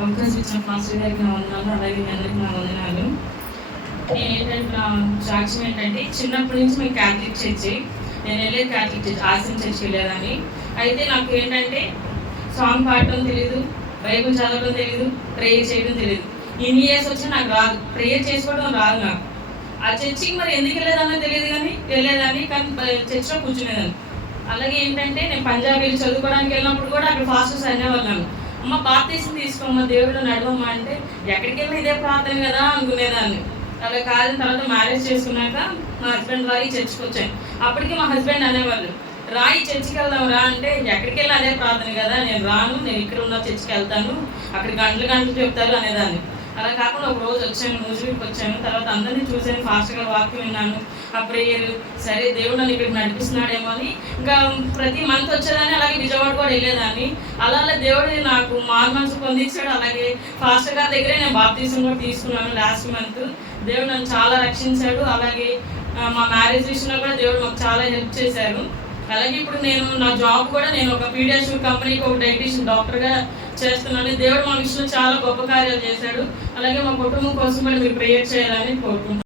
అవకాశం ఇచ్చిన మాస్టర్ గారికి నా వందనాలు అలాగే మీ అందరికి నా వందనాలు. నేను ఏంటంటే నా సాక్ష్యం ఏంటంటే చిన్నప్పటి నుంచి మేము క్యాథలిక్ చర్చి నేను వెళ్ళేది క్యాథలిక్ చర్చ్ ఆశ్రమ చర్చి వెళ్ళేదాన్ని. అయితే నాకు ఏంటంటే సాంగ్ పాడటం తెలియదు బైబుల్ చదవడం తెలియదు ప్రేయర్ చేయడం తెలియదు ఇన్ని ఇయర్స్ వచ్చి నాకు రాదు. ప్రేయర్ చేసుకోవడం రాదు నాకు. ఆ చర్చికి మరి ఎందుకు వెళ్ళేదానో తెలియదు కానీ వెళ్ళేదాన్ని కానీ చర్చిలో కూర్చునేదాన్ని. అలాగే ఏంటంటే నేను పంజాబ్ వెళ్ళి చదువుకోవడానికి వెళ్ళినప్పుడు కూడా అక్కడ ఫాస్టర్స్ అనేవాళ్ళను అమ్మ బాప్తీసం తీసుకోమ్మ దేవుడు నడవమ్మ అంటే ఎక్కడికి వెళ్ళి ఇదే ప్రార్థన కదా అనుకునేదాన్ని. అలా కాదని తర్వాత మ్యారేజ్ చేసుకున్నాక మా హస్బెండ్ రాయి చర్చికి వచ్చాను. అప్పటికి మా హస్బెండ్ అనేవాళ్ళు రాయి చర్చికి వెళ్దాం రా అంటే ఎక్కడికి వెళ్ళి అదే ప్రార్థన కదా నేను రాను నేను ఇక్కడ ఉన్న చర్చికి వెళ్తాను అక్కడ గంటలు గంటలు చెప్తారు అనేదాన్ని. అలా కాకుండా ఒక రోజు వచ్చాను మ్యూజిక్కి వచ్చాను. తర్వాత అందరినీ చూశాను ఫాస్ట్గా వాక్యం విన్నాను. ఆ ప్రేయర్ సరే దేవుడు నన్ను ఇక్కడికి నడిపిస్తున్నాడేమో అని. ఇంకా ప్రతి మంత్ వచ్చేదాన్ని అలాగే విజయవాడ కూడా వెళ్ళేదాన్ని. అలా అలా దేవుడు నాకు మారు మనసు పొందించాడు. అలాగే ఫాస్ట్గా గారి దగ్గరే నేను బాప్తీసం కూడా తీసుకున్నాను లాస్ట్ మంత్ దేవుడు నన్ను చాలా రక్షించాడు. అలాగే మా మ్యారేజ్ విషయంలో కూడా దేవుడు మాకు చాలా హెల్ప్ చేశారు. అలాగే ఇప్పుడు నేను నా జాబ్ కూడా నేను ఒక పీడియాట్రిక్ కంపెనీకి ఒక డైటీషియన్ డాక్టర్గా చేస్తున్నాను. దేవుడు మా విషయంలో చాలా గొప్ప కార్యాలు చేశాడు. అలాగే మా కుటుంబం కోసం కూడా మీరు ప్రేయర్ చేయాలని కోరుకుంటున్నాను.